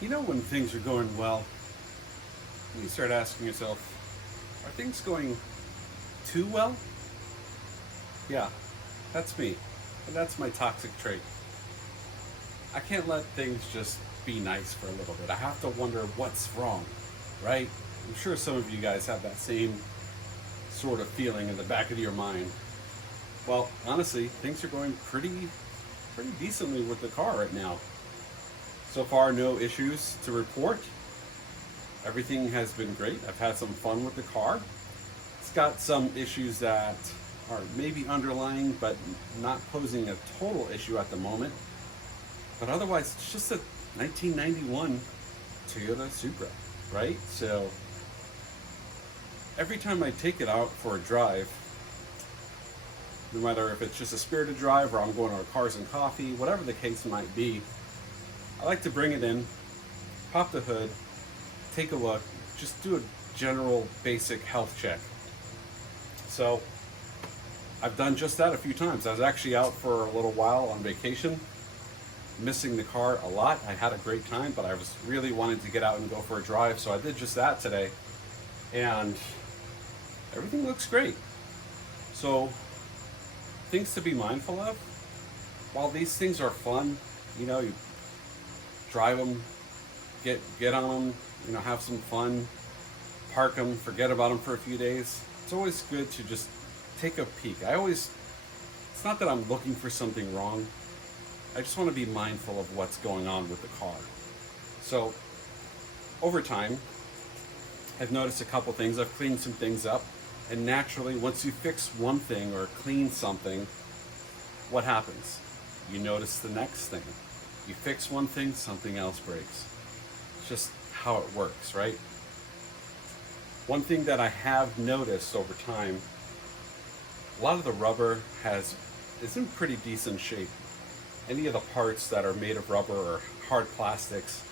You know when things are going well, you start asking yourself, are things going too well? Yeah, that's me. And that's my toxic trait. I can't let things just be nice for a little bit. I have to wonder what's wrong, right? I'm sure some of you guys have that same sort of feeling in the back of your mind. Well, honestly, things are going pretty decently with the car right now. So far, no issues to report. Everything has been great. I've had some fun with the car. It's got some issues that are maybe underlying, but not posing a total issue at the moment. But otherwise, it's just a 1991 Toyota Supra, right? So every time I take it out for a drive, no matter if it's just a spirited drive or I'm going to a cars and coffee, whatever the case might be, I like to bring it in, pop the hood, take a look, just do a general basic health check. So I've done just that a few times. I was actually out for a little while on vacation, missing the car a lot. I had a great time, but I was really wanting to get out and go for a drive, so I did just that today. And everything looks great. So things to be mindful of. While these things are fun, you drive them, get on them, have some fun, park them, forget about them for a few days. It's always good to just take a peek. It's not that I'm looking for something wrong. I just want to be mindful of what's going on with the car. So over time, I've noticed a couple things. I've cleaned some things up. And naturally, once you fix one thing or clean something, what happens? You notice the next thing. You fix one thing, something else breaks. It's just how it works, right? One thing that I have noticed over time, a lot of the rubber is in pretty decent shape. Any of the parts that are made of rubber or hard plastics,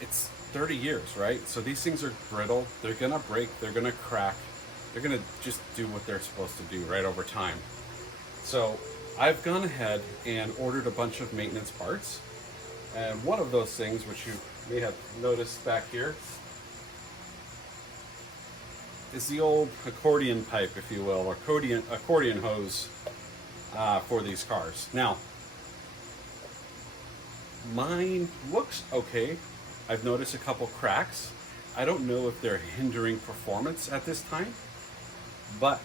it's 30 years, right? So these things are brittle, they're gonna break, they're gonna crack, they're gonna just do what they're supposed to do right over time. So I've gone ahead and ordered a bunch of maintenance parts. And one of those things, which you may have noticed back here, is the old accordion pipe, if you will, or accordion hose for these cars. Now, mine looks okay. I've noticed a couple cracks. I don't know if they're hindering performance at this time, but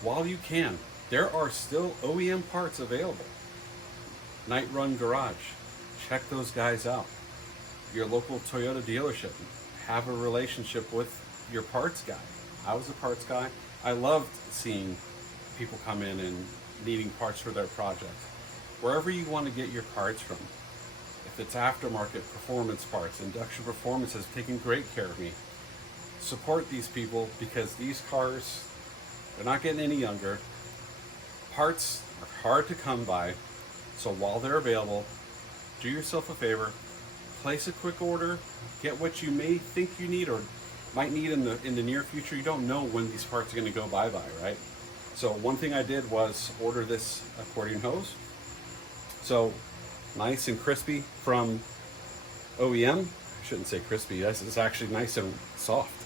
while you can, there are still OEM parts available. Night Run Garage, check those guys out. Your local Toyota dealership, have a relationship with your parts guy. I was a parts guy. I loved seeing people come in and needing parts for their project. Wherever you want to get your parts from, if it's aftermarket performance parts, Induction Performance has taken great care of me. Support these people because these cars, they're not getting any younger. Parts are hard to come by, so while they're available, do yourself a favor, place a quick order, get what you may think you need or might need in the near future. You don't know when these parts are going to go bye-bye, right? So one thing I did was order this accordion hose. So nice and crispy from OEM. I shouldn't say crispy, this is actually nice and soft.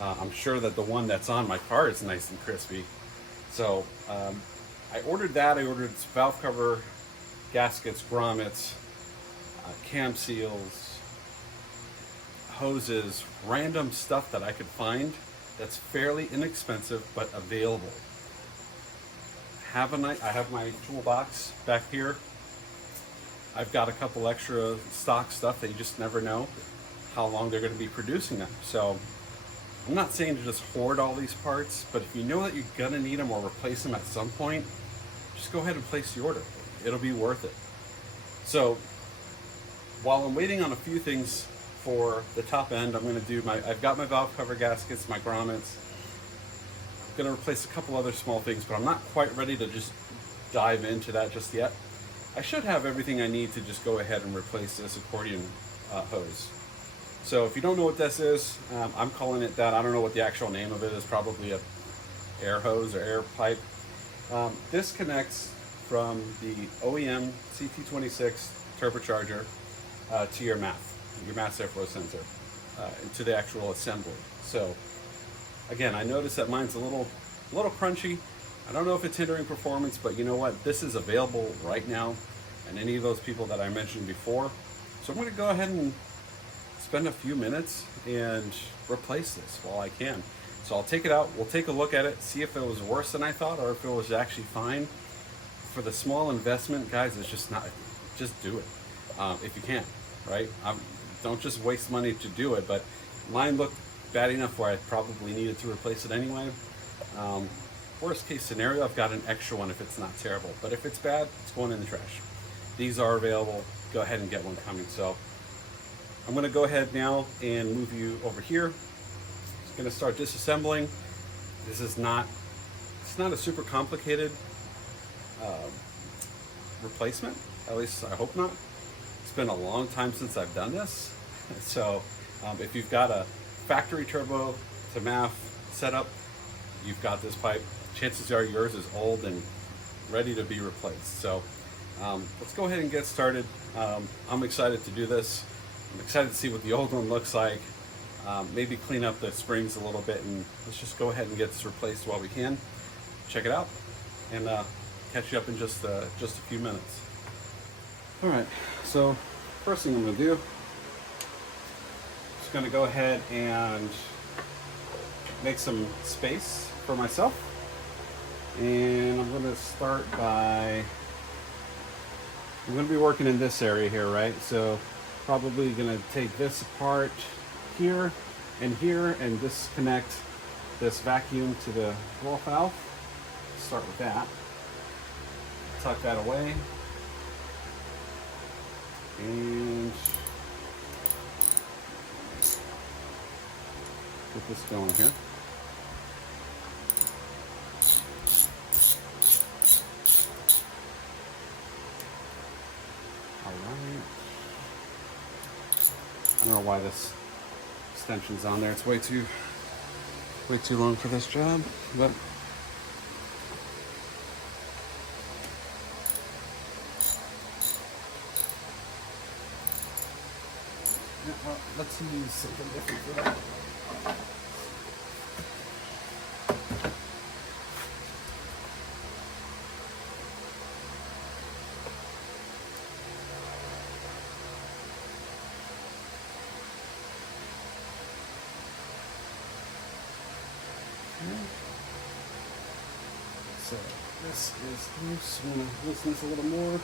I'm sure that the one that's on my car is nice and crispy. So I ordered that. I ordered valve cover, gaskets, grommets, cam seals, hoses, random stuff that I could find that's fairly inexpensive but available. I have my toolbox back here. I've got a couple extra stock stuff that you just never know how long they're going to be producing them. So I'm not saying to just hoard all these parts, but if you know that you're going to need them or replace them at some point, just go ahead and place the order. It'll be worth it. So while I'm waiting on a few things for the top end, I've got my valve cover gaskets, my grommets. I'm going to replace a couple other small things, but I'm not quite ready to just dive into that just yet. I should have everything I need to just go ahead and replace this accordion hose. So if you don't know what this is, I'm calling it that. I don't know what the actual name of it is, probably a air hose or air pipe. This connects from the OEM CT26 turbocharger to your mass airflow sensor, to the actual assembly. So again, I noticed that mine's a little crunchy. I don't know if it's hindering performance, but you know what? This is available right now, and any of those people that I mentioned before. So I'm going to go ahead and spend a few minutes and replace this while I can. So I'll take it out, we'll take a look at it, see if it was worse than I thought or if it was actually fine. For the small investment, guys, it's just not, just do it if you can, right? Don't just waste money to do it, but mine looked bad enough where I probably needed to replace it anyway. Worst case scenario, I've got an extra one if it's not terrible, but if it's bad, it's going in the trash. These are available, go ahead and get one coming. So I'm gonna go ahead now and move you over here. Just gonna start disassembling. This is not, it's not a super complicated replacement, at least I hope not. It's been a long time since I've done this. So if you've got a factory turbo to MAF setup, you've got this pipe. Chances are yours is old and ready to be replaced. So let's go ahead and get started. I'm excited to do this. I'm excited to see what the old one looks like. Maybe clean up the springs a little bit, and let's just go ahead and get this replaced while we can. Check it out, and catch you up in just a few minutes. All right, so first thing I'm gonna do, just gonna go ahead and make some space for myself. And I'm gonna start by, I'm gonna be working in this area here, right? So probably gonna take this apart here and disconnect this vacuum to the roll valve. Start with that. Tuck that away. And get this going here. All right. I don't know why this extension's on there. It's way too long for this job, but well, let's use something different for that. So this is loose. I'm going to loosen this a little more.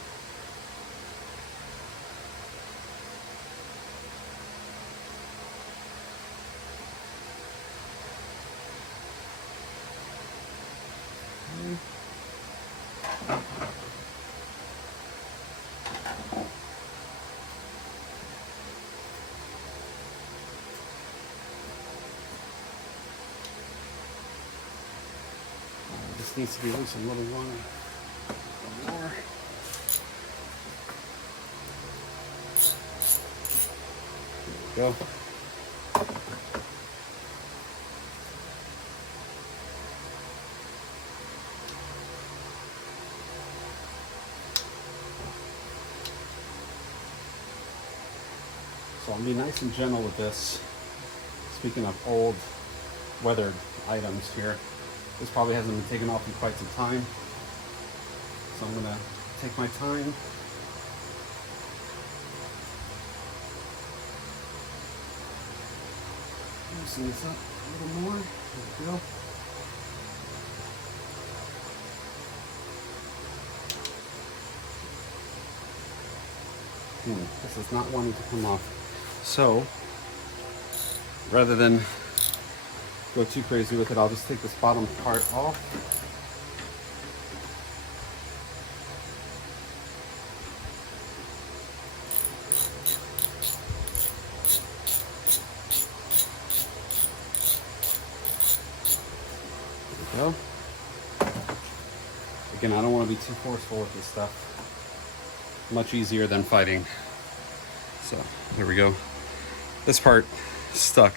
This needs to be loose a little more. There we go. So I'll be nice and gentle with this. Speaking of old weathered items here, this probably hasn't been taken off in quite some time. So I'm gonna take my time. Loosen this up a little more. There we go. This is not wanting to come off. So rather than go too crazy with it, I'll just take this bottom part off. There we go. Again, I don't want to be too forceful with this stuff. Much easier than fighting. So there we go. This part stuck,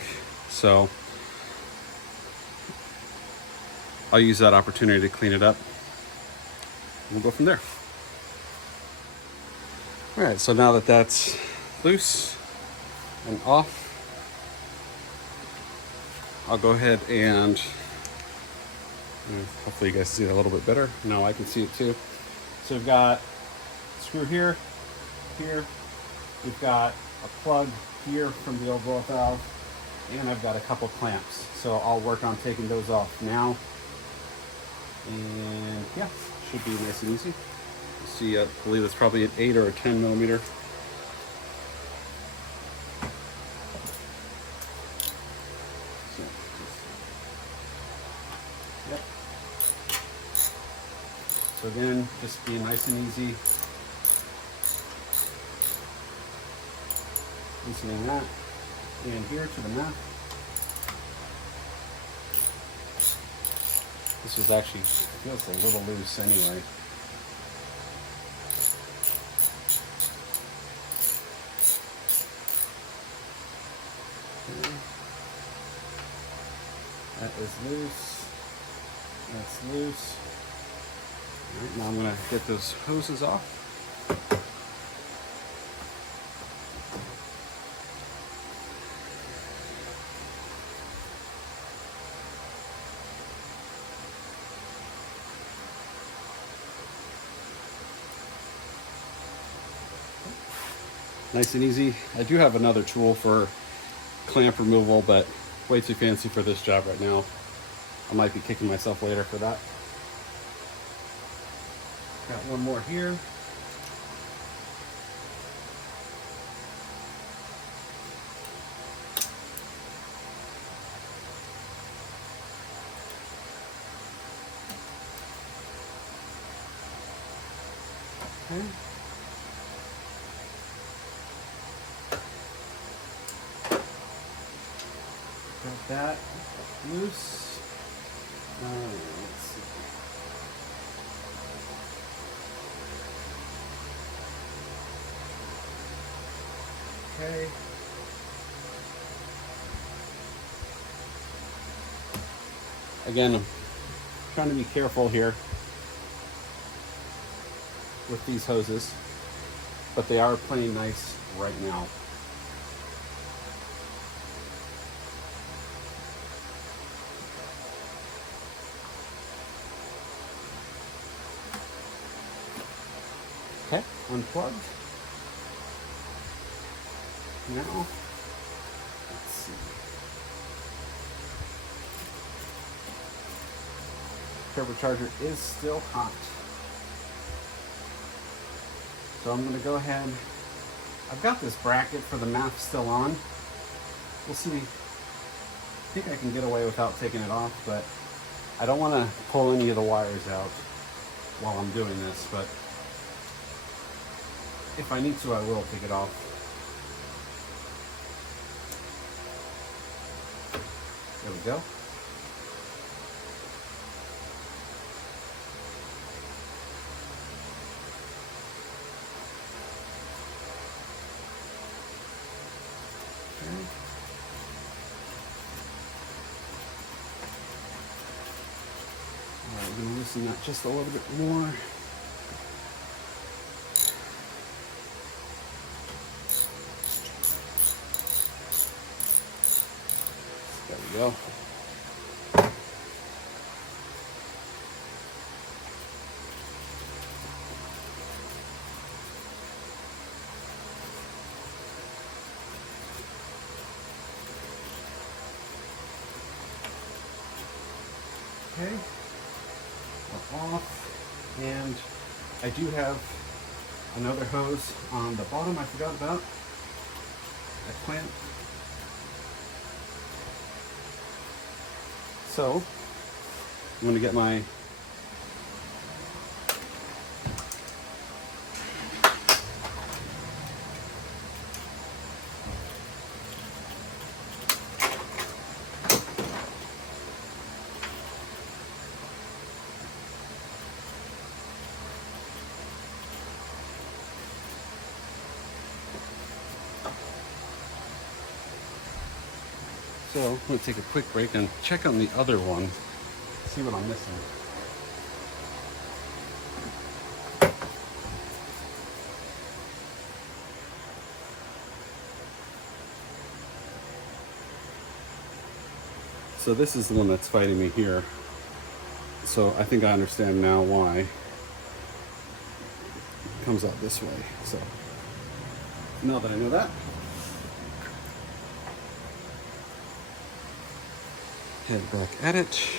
so I'll use that opportunity to clean it up. We'll go from there. All right, so now that that's loose and off. I'll go ahead and hopefully you guys see it a little bit better. No, I can see it too. So we've got a screw here, here. We've got a plug here from the overall valve, and I've got a couple clamps. So I'll work on taking those off now. And yeah, should be nice and easy. You see, I believe it's probably an 8 or a 10 millimeter. So, yep. So again, just be nice and easy. Loosening that, and here to the mat. This was actually, feels a little loose anyway. Okay. That is loose. That's loose. All right, now I'm going to get those hoses off. Nice and easy. I do have another tool for clamp removal, but way too fancy for this job right now. I might be kicking myself later for that. Got one more here. Okay. Got that loose. Let's see. Okay. Again, I'm trying to be careful here with these hoses, but they are playing nice right now. Okay, unplugged. Now, let's see. Turbocharger is still hot. So I'm going to go ahead. I've got this bracket for the MAF still on. We'll see. I think I can get away without taking it off, but I don't want to pull any of the wires out while I'm doing this, but if I need to, I will take it off. There we go. Okay. All right, I'm going to loosen that just a little bit more. There we go. Okay, we're off, and I do have another hose on the bottom I forgot about, a clamp. So I'm going to get my So I'm going to take a quick break and check on the other one, see what I'm missing. So this is the one that's fighting me here. So I think I understand now why it comes out this way. So now that I know that, head back at it.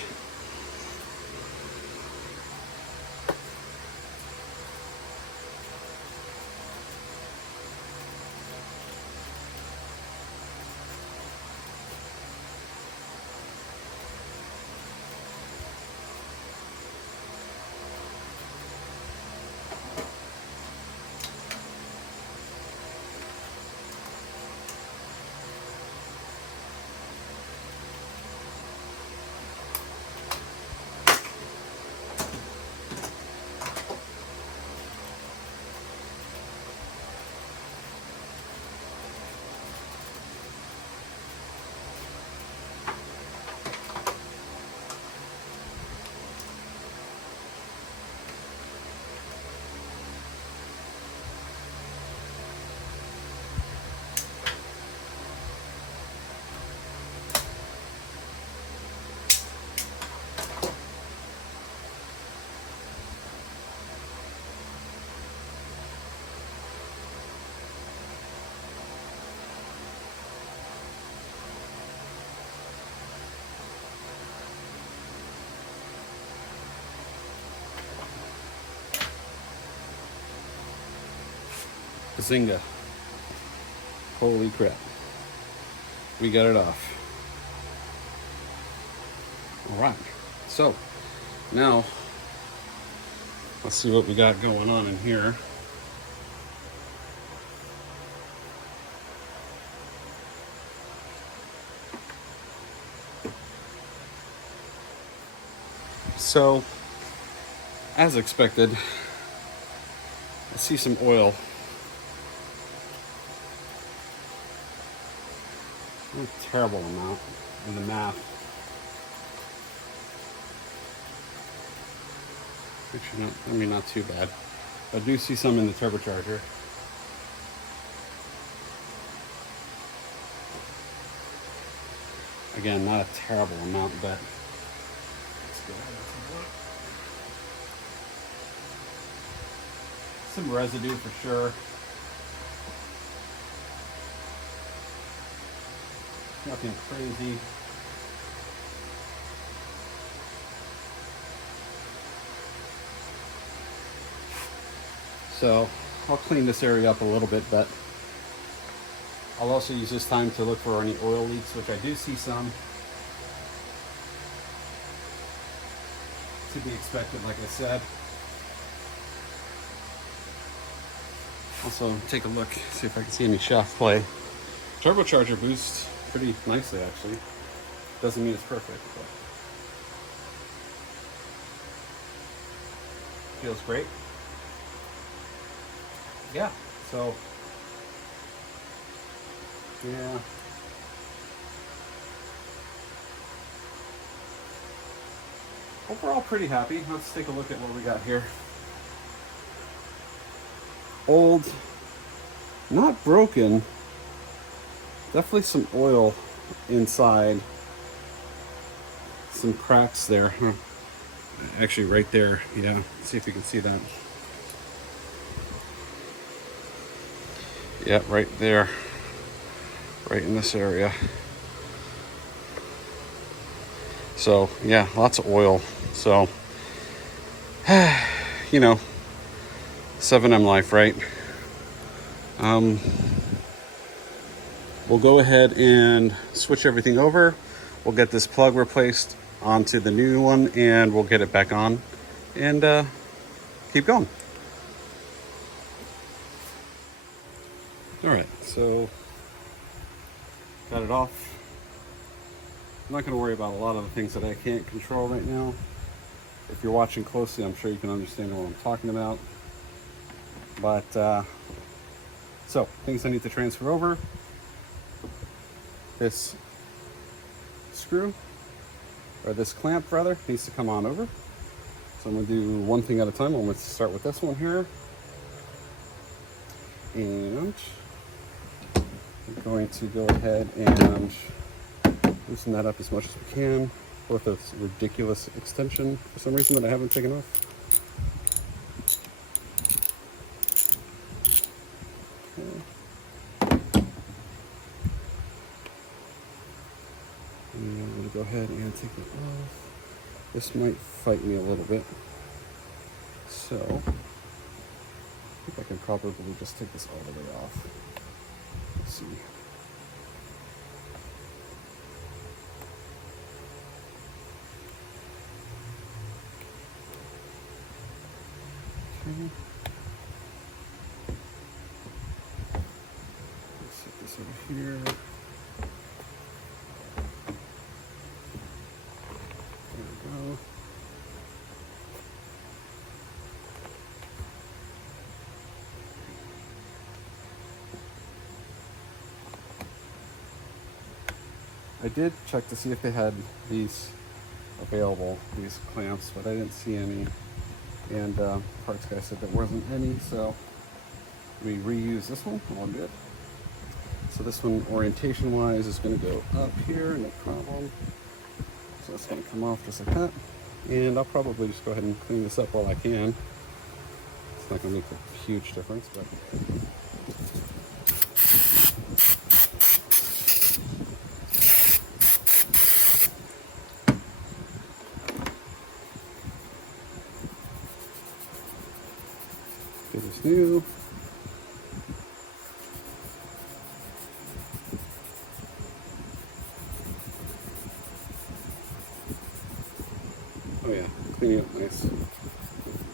Bazinga. Holy crap. We got it off. All right. So now let's see what we got going on in here. So, as expected, I see some oil. A terrible amount in the math. Actually, not too bad. I do see some in the turbocharger. Again, not a terrible amount, but let's go ahead and some residue for sure. Nothing crazy. So I'll clean this area up a little bit, but I'll also use this time to look for any oil leaks, which I do see some. To be expected, like I said. Also take a look, see if I can see any shaft play. Turbocharger boosts pretty nicely, actually. Doesn't mean it's perfect, but feels great. Yeah, so yeah. Overall pretty happy. Let's take a look at what we got here. Old, not broken. Definitely some oil inside. Some cracks there. Actually right there, yeah. Let's see if you can see that. Yeah, right there. Right in this area. So, yeah, lots of oil. So, you know, 7M life, right? We'll go ahead and switch everything over. We'll get this plug replaced onto the new one, and we'll get it back on and keep going. All right, so got it off. I'm not going to worry about a lot of the things that I can't control right now. If you're watching closely, I'm sure you can understand what I'm talking about. But so things I need to transfer over. This screw, or this clamp rather, needs to come on over. So I'm going to do one thing at a time. I'm going to start with this one here. And I'm going to go ahead and Loosen that up as much as we can with this ridiculous extension for some reason that I haven't taken off. And I'm going to go ahead and take it off. This might fight me a little bit. So, I think I can probably just take this all the way off. Let's see. Okay. Let's set this over here. There we go. I did check to see if they had these available, these clamps, but I didn't see any. And parts guy said there wasn't any, so we reuse this one, all good. So this one, orientation wise, is going to go up here, no problem. So it's going to come off just like that. And I'll probably just go ahead and clean this up while I can. It's not going to make a huge difference, but good as new. Oh yeah, cleaning up nice.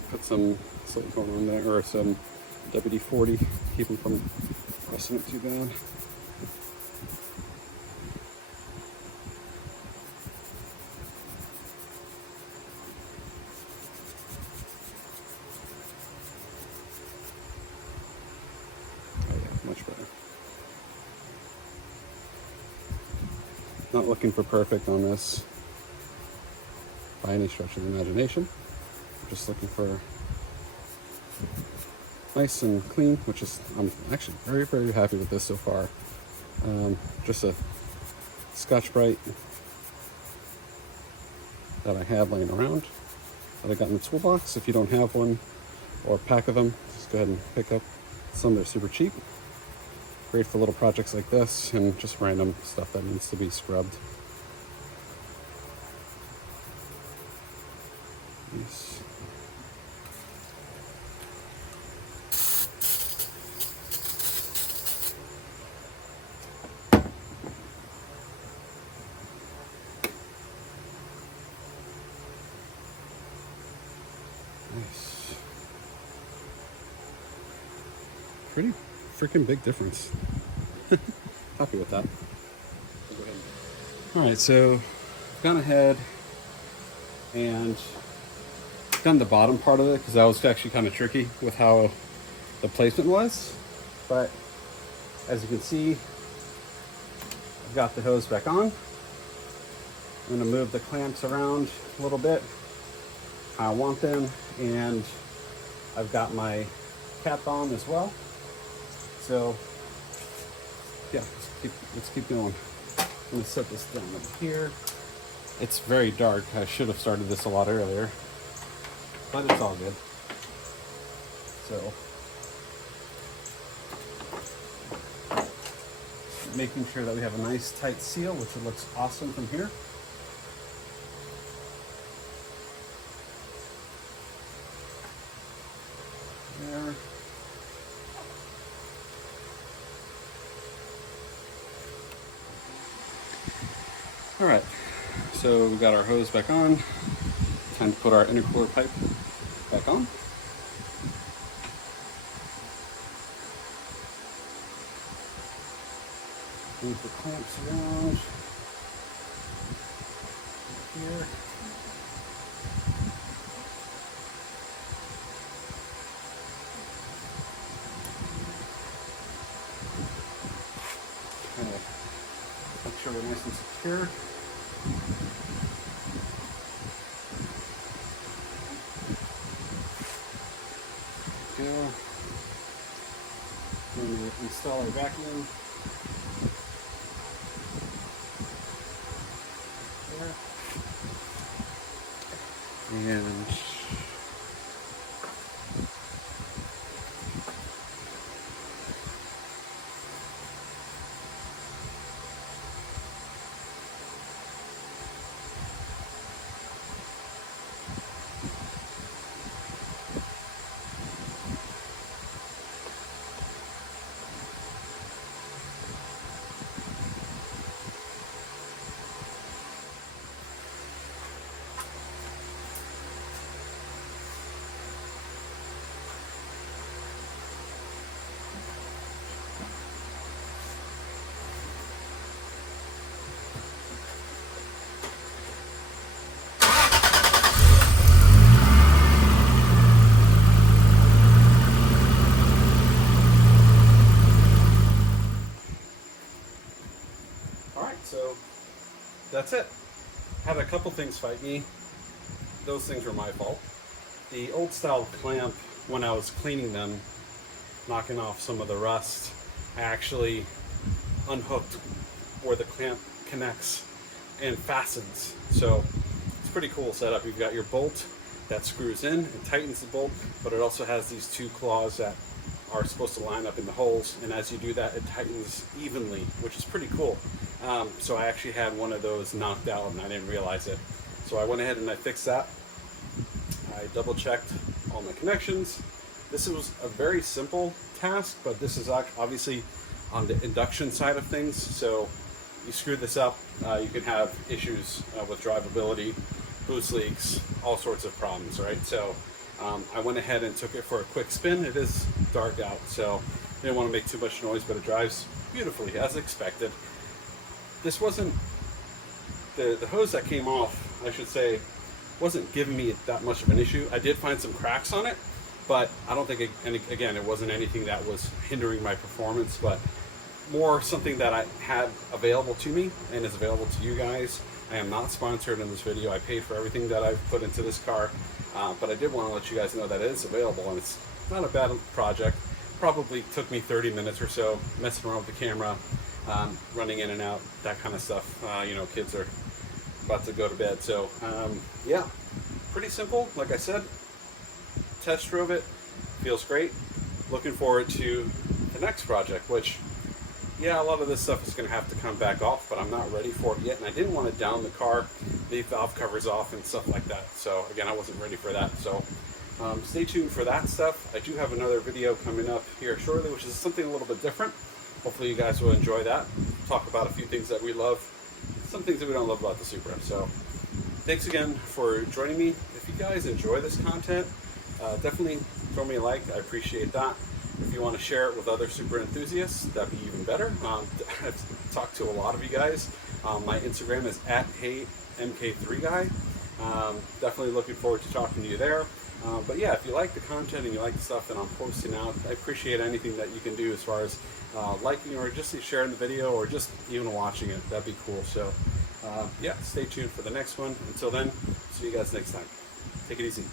Put some silicone on there, or some WD-40, keep them from rusting it too bad. Much better. Not looking for perfect on this by any stretch of the imagination. I'm just looking for nice and clean, which is, I'm actually very, very happy with this so far. Just a Scotch-Brite that I had laying around that I got in the toolbox. If you don't have one or a pack of them, just go ahead and pick up some. They're super cheap. Great for little projects like this and just random stuff that needs to be scrubbed. Nice. Nice. Pretty freaking big difference. Happy with that. All right, so I've gone ahead and done the bottom part of it because that was actually kind of tricky with how the placement was. But as you can see, I've got the hose back on. I'm gonna move the clamps around a little bit how I want them, and I've got my cap on as well. So yeah, let's keep going. I'm gonna set this down over here. It's very dark. I should have started this a lot earlier, but it's all good. So making sure that we have a nice tight seal, which it looks awesome from here. There. All right, so we've got our hose back on. Time to put our intercooler pipe back on. Move the clamps around here. Kind of make sure we're nice and secure. Go. We'll install our vacuum. And so that's it. Had a couple things fight me. Those things were my fault. The old style clamp, when I was cleaning them, knocking off some of the rust, I actually unhooked where the clamp connects and fastens. So it's a pretty cool setup. You've got your bolt that screws in and tightens the bolt, but it also has these two claws that are supposed to line up in the holes, and as you do that, it tightens evenly, which is pretty cool. So I actually had one of those knocked out and I didn't realize it. So I went ahead and I fixed that. I double checked all my connections. This was a very simple task, but this is obviously on the induction side of things. So you screw this up, you can have issues with drivability, boost leaks, all sorts of problems, right? So I went ahead and took it for a quick spin. It is dark out, so I didn't want to make too much noise, but it drives beautifully as expected. This wasn't, the hose that came off, I should say, wasn't giving me that much of an issue. I did find some cracks on it, but I don't think, it wasn't anything that was hindering my performance, but more something that I had available to me and is available to you guys. I am not sponsored in this video. I paid for everything that I've put into this car, but I did want to let you guys know that it is available, and it's not a bad project. Probably took me 30 minutes or so messing around with the camera, running in and out, that kind of stuff. You know, kids are about to go to bed. So yeah, pretty simple. Like I said, test drove it, feels great. Looking forward to the next project, which, yeah, a lot of this stuff is going to have to come back off, but I'm not ready for it yet, and I didn't want to down the car, leave valve covers off and stuff like that. So again, I wasn't ready for that. So stay tuned for that stuff. I do have another video coming up here shortly, which is something a little bit different. Hopefully you guys will enjoy that. Talk about a few things that we love, some things that we don't love about the Supra. So thanks again for joining me. If you guys enjoy this content, definitely throw me a like. I appreciate that. If you want to share it with other Supra enthusiasts, that'd be even better. I've talked to a lot of you guys. My Instagram is @HeyMK3Guy. Definitely looking forward to talking to you there. But yeah, if you like the content and you like the stuff that I'm posting out, I appreciate anything that you can do as far as liking or just sharing the video or just even watching it. That'd be cool. So yeah, stay tuned for the next one. Until then, see you guys next time. Take it easy.